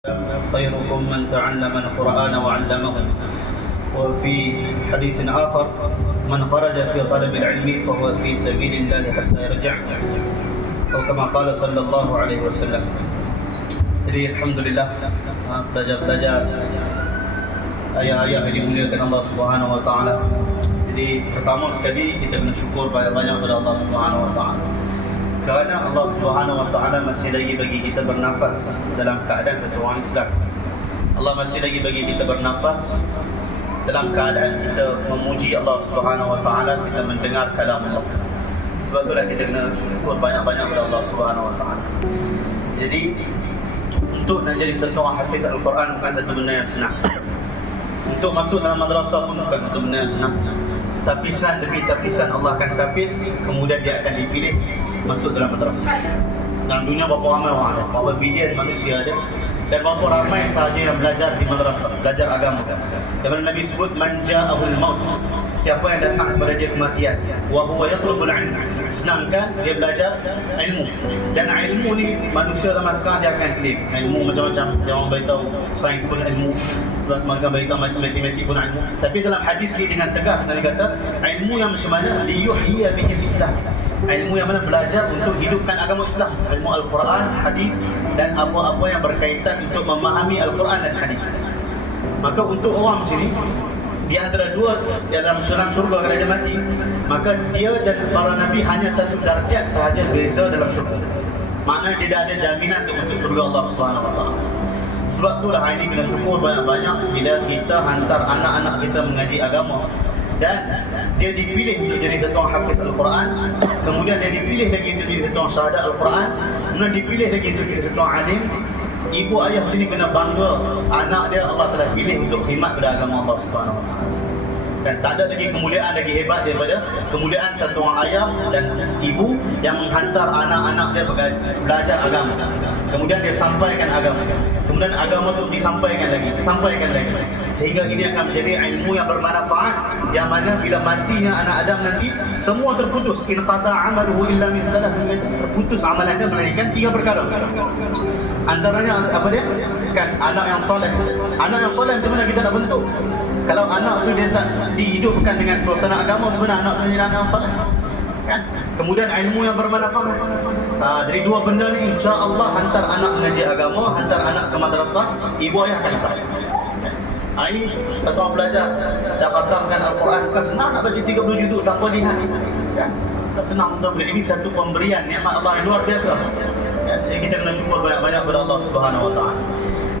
خيركم من تعلم القرآن وعلمه. وفي حديث آخر من خرج في طلب العلم فهو في سبيل الله حتى يرجع, atau kama qala sallallahu alaihi wasallam. Jadi alhamdulillah, belajar ayat-ayat yang dimuliakan Allah Subhanahu wa taala. Jadi pertama sekali kita kena syukur banyak-banyak kepada Allah Subhanahu wa taala. Kerana Allah Subhanahu wa taala masih lagi bagi kita bernafas dalam keadaan satu orang Islam. Allah masih lagi bagi kita bernafas dalam keadaan kita memuji Allah Subhanahu wa taala, kita mendengar kalam Allah. Sebab itulah kita kena syukur banyak-banyak kepada Allah Subhanahu wa taala. Jadi untuk nak jadi satu orang hafiz Al-Quran bukan satu benda yang senang. Untuk masuk dalam madrasah pun bukan satu benda yang senang. Tapisan demi tapisan Allah akan tapis, kemudian dia akan dipilih masuk dalam madrasah. Dalam dunia berapa ramai orang ada, berapa bilion manusia ada, dan berapa ramai sahaja yang belajar di madrasah, belajar agama. Dan Nabi sebut man ja'ahul maut, siapa yang datang kepada dia kematian, wa huwa yatlubul ilm, sedangkan dia belajar ilmu. Dan ilmu ni manusia zaman sekarang dia akan klaim ilmu macam-macam. Dia orang beritahu sains pun ilmu, maka beritahu matematik pun ilmu. Tapi dalam hadis ni dengan tegas Nabi kata ilmu yang macam mana, liyuhyiya bihi Islam, ilmu yang mana belajar untuk hidupkan agama Islam, ilmu Al-Quran, hadis dan apa-apa yang berkaitan untuk memahami Al-Quran dan hadis. Maka untuk orang macam ni, di antara dua dalam surga kalau dia mati, maka dia dan para Nabi hanya satu darjat sahaja beza dalam surga. Maknanya dia dah ada jaminan untuk masuk surga Allah Subhanahu wa taala. Sebab itulah hari ini kena syukur banyak-banyak bila kita hantar anak-anak kita mengaji agama dan dia dipilih untuk jadi satu orang hafiz Al-Quran, kemudian dia dipilih lagi untuk jadi satu orang syahadat Al-Quran, kemudian dipilih lagi untuk jadi satu orang alim. Ibu ayah sini kena bangga, anak dia Allah telah pilih untuk khidmat pada agama Allah Subhanahu wa taala. Dan tak ada lagi kemuliaan lagi hebat daripada kemuliaan satu orang ayah dan ibu yang menghantar anak-anak dia belajar agama. Kemudian dia sampaikan agama. Kemudian agama itu disampaikan lagi, sehingga ini akan menjadi ilmu yang bermanfaat, yang mana bila matinya anak Adam nanti semua terputus. In qata amaluhu illa min salasin, terputus amalannya melainkan 3 perkara. Antaranya apa dia? Kan anak yang soleh. Anak yang soleh macam mana kita nak bentuk? Kalau anak tu dia tak dihidupkan dengan suasana agama, macam mana anak tu jadi anak yang soleh? Kan? Kemudian ilmu yang bermanfaat. Jadi 2 benda ni insya-Allah, hantar anak mengaji agama, hantar anak ke madrasah, ibu ayah akan dapat. Ini satu orang belajar dah khatamkan Al-Quran, bukan senang nak baca 30 juzuk tanpa lihat. Kan? Tak senang untuk beli. Ini satu pemberian nikmat Allah yang luar biasa. Jadi kita kena syukur banyak-banyak kepada Allah Subhanahu wa taala.